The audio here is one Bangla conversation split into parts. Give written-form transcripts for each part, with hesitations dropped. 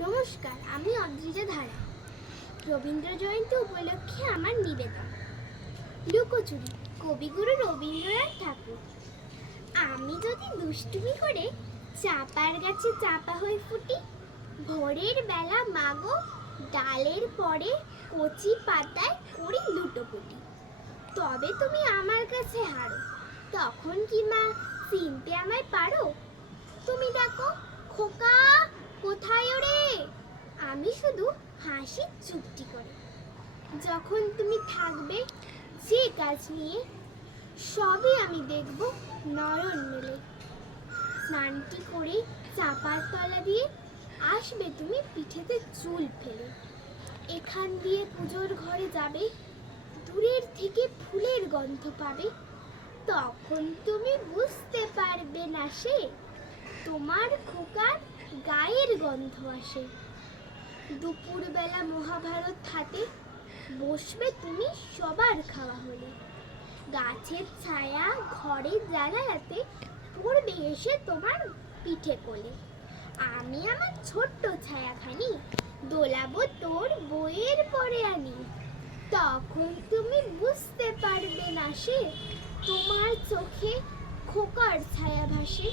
নমস্কার, আমি অদ্রিজা ধারা। রবীন্দ্র জয়ন্তী উপলক্ষে আমার নিবেদন। লুকোচুরি, কবিগুরু রবীন্দ্রনাথ ঠাকুর। আমি যদি দুষ্টুমি করে চাপার গাছে চাপা হয়ে ফুটি, ভোরের বেলা মাগো ডালের পরে কচি পাতায় করি লুটোপুটি। তবে তুমি আমার কাছে হারো, তখন কি মা চিনতে আমায় পারো? তুমি ডাকো, খোকা কোথায় ওরে? আমি শুধু হাসি চুপটি করে। যখন তুমি থাকবে যে কাজ নিয়ে, সবই আমি দেখব নয়ন মেলে। স্নানটি করে চাপার তলা দিয়ে আসবে তুমি পিঠেতে চুল ফেলে। এখান দিয়ে পুজোর ঘরে যাবে, দূরের থেকে ফুলের গন্ধ পাবে। তখন তুমি বুঝতে পারবে না সে তোমার খোকার গায়ের গন্ধ আসে। দুপুরবেলা মহাভারত হাতে বসবে তুমি সবার খাওয়া হলে। গাছের ছায়া ঘরে জানালাতে পড়বে এসে তোমার পিঠে কোলে। আমি আমার ছোট্ট ছায়াখানি দোলাবো তোর বইয়ের পরে আনি। তখন তুমি বুঝতে পারবে না সে তোমার চোখে খোকার ছায়া ভাসে।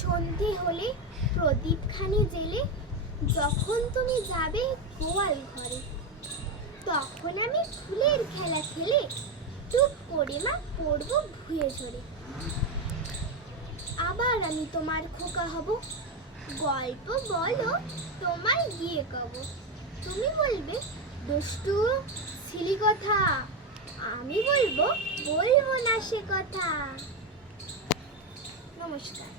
সন্ধে হলে প্রদীপখানি জেলে যখন তুমি যাবে গোয়াল ঘরে, তখন আমি ফুলের খেলা খেলে চুপ করে মা পড়বো ভুয়ে ঝরে। আবার আমি তোমার খোকা হব, গল্প বলো তোমায় গিয়ে কব। তুমি বলবে দুষ্টু ছিলি কথা, আমি বলবো বলবো না সে কথা। নমস্কার।